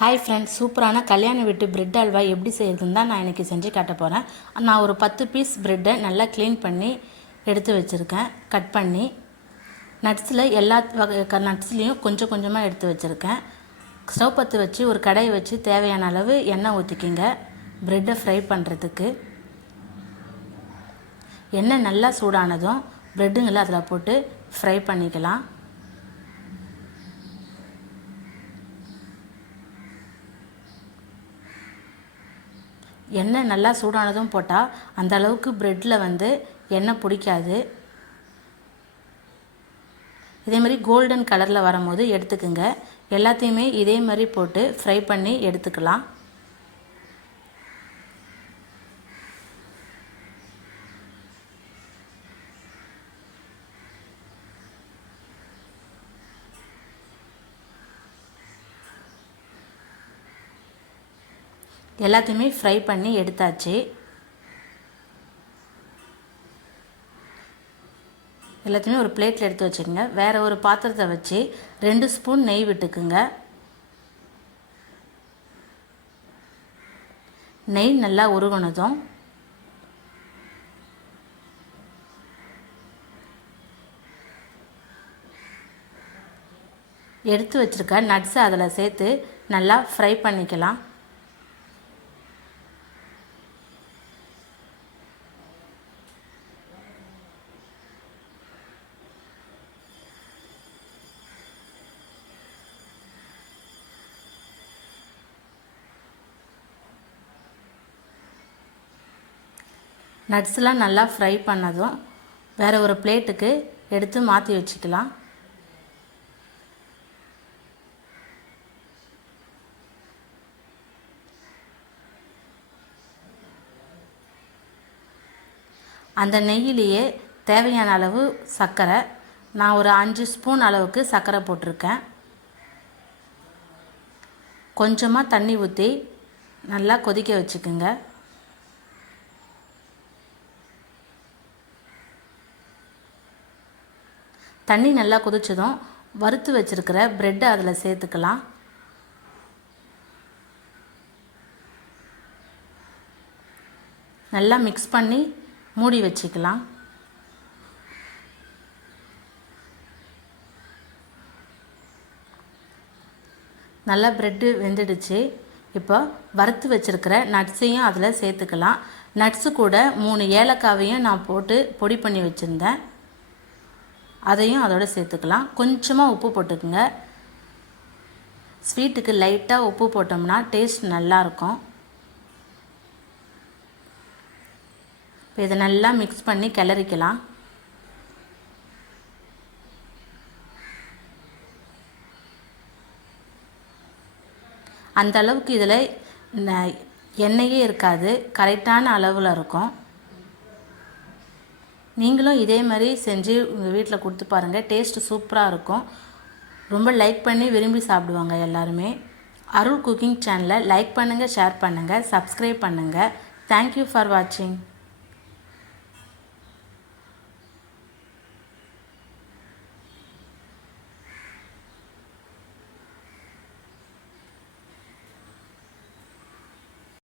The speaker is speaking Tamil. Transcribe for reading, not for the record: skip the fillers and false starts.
ஹாய் ஃப்ரெண்ட்ஸ், சூப்பரான கல்யாண வீட்டு பிரெட் அல்வா எப்படி செய்யறதுன்னு தான் நான் இன்றைக்கி செஞ்சு காட்ட போகிறேன். நான் ஒரு 10 பீஸ் பிரெட்டை நல்லா க்ளீன் பண்ணி எடுத்து வச்சுருக்கேன். கட் பண்ணி நட்ஸில் எல்லா வகை நட்ஸ்லேயும் கொஞ்சம் கொஞ்சமாக எடுத்து வச்சுருக்கேன். ஸ்டவ் பற்ற வச்சு ஒரு கடாயை வச்சு தேவையான அளவு எண்ணெய் ஊற்றிக்கிங்க. பிரெட்டை ஃப்ரை பண்ணுறதுக்கு எண்ணெய் நல்லா சூடானதும் பிரெட்டுங்களை அதில் போட்டு ஃப்ரை பண்ணிக்கலாம். எண்ணெய் நல்லா சூடானதும் போட்டால் அந்த அளவுக்கு ப்ரெட்டில் எண்ணெய் பிடிக்காது. இதே மாதிரி கோல்டன் கலரில் வரும்போது எடுத்துக்குங்க. எல்லாத்தையுமே இதே மாதிரி போட்டு ஃப்ரை பண்ணி எடுத்துக்கலாம். எல்லாத்தையுமே ஃப்ரை பண்ணி எடுத்தாச்சு. எல்லாத்தையுமே ஒரு பிளேட்டில் எடுத்து வச்சுக்கோங்க. வேறு ஒரு பாத்திரத்தை வச்சு 2 ஸ்பூன் நெய் விட்டுக்குங்க. நெய் நல்லா உருகுனதும் எடுத்து வச்சுருக்க நட்ஸை அதில் சேர்த்து நல்லா ஃப்ரை பண்ணிக்கலாம். நட்ஸ்லாம் நல்லா ஃப்ரை பண்ணதும் வேறு ஒரு பிளேட்டுக்கு எடுத்து மாற்றி வச்சுக்கலாம். அந்த நெய்யிலேயே தேவையான அளவு சர்க்கரை, நான் ஒரு 5 ஸ்பூன் அளவுக்கு சர்க்கரை போட்டிருக்கேன். கொஞ்சமாக தண்ணி ஊற்றி நல்லா கொதிக்க வச்சுக்குங்க. தண்ணி நல்லா கொதிச்சதும் வறுத்து வச்சுருக்கிற ப்ரெட்டை அதில் சேர்த்துக்கலாம். நல்லா மிக்ஸ் பண்ணி மூடி வச்சுக்கலாம். நல்லா ப்ரெட்டு வெந்துடுச்சு. இப்போ வறுத்து வச்சுருக்கிற நட்ஸையும் அதில் சேர்த்துக்கலாம். நட்ஸு கூட 3 ஏலக்காவையும் நான் போட்டு பொடி பண்ணி வச்சுருந்தேன். அதையும் அதோடு சேர்த்துக்கலாம். கொஞ்சமாக உப்பு போட்டுக்குங்க. ஸ்வீட்டுக்கு லைட்டாக உப்பு போட்டோம்னா டேஸ்ட் நல்லாயிருக்கும். இப்போ இதை நல்லா மிக்ஸ் பண்ணி கிளறிக்கலாம். அந்த அளவுக்கு இதில் எண்ணெயே இருக்காது, கரெக்டான அளவில் இருக்கும். நீங்களும் இதே மாதிரி செஞ்சு உங்கள் வீட்டில் கொடுத்து பாருங்கள். டேஸ்ட்டு சூப்பராக இருக்கும். ரொம்ப லைக் பண்ணி விரும்பி சாப்பிடுவாங்க எல்லாருமே. அருள் குக்கிங் சேனலை லைக் பண்ணுங்கள், ஷேர் பண்ணுங்கள், சப்ஸ்கிரைப் பண்ணுங்கள். தேங்க்யூ ஃபார் வாட்சிங்.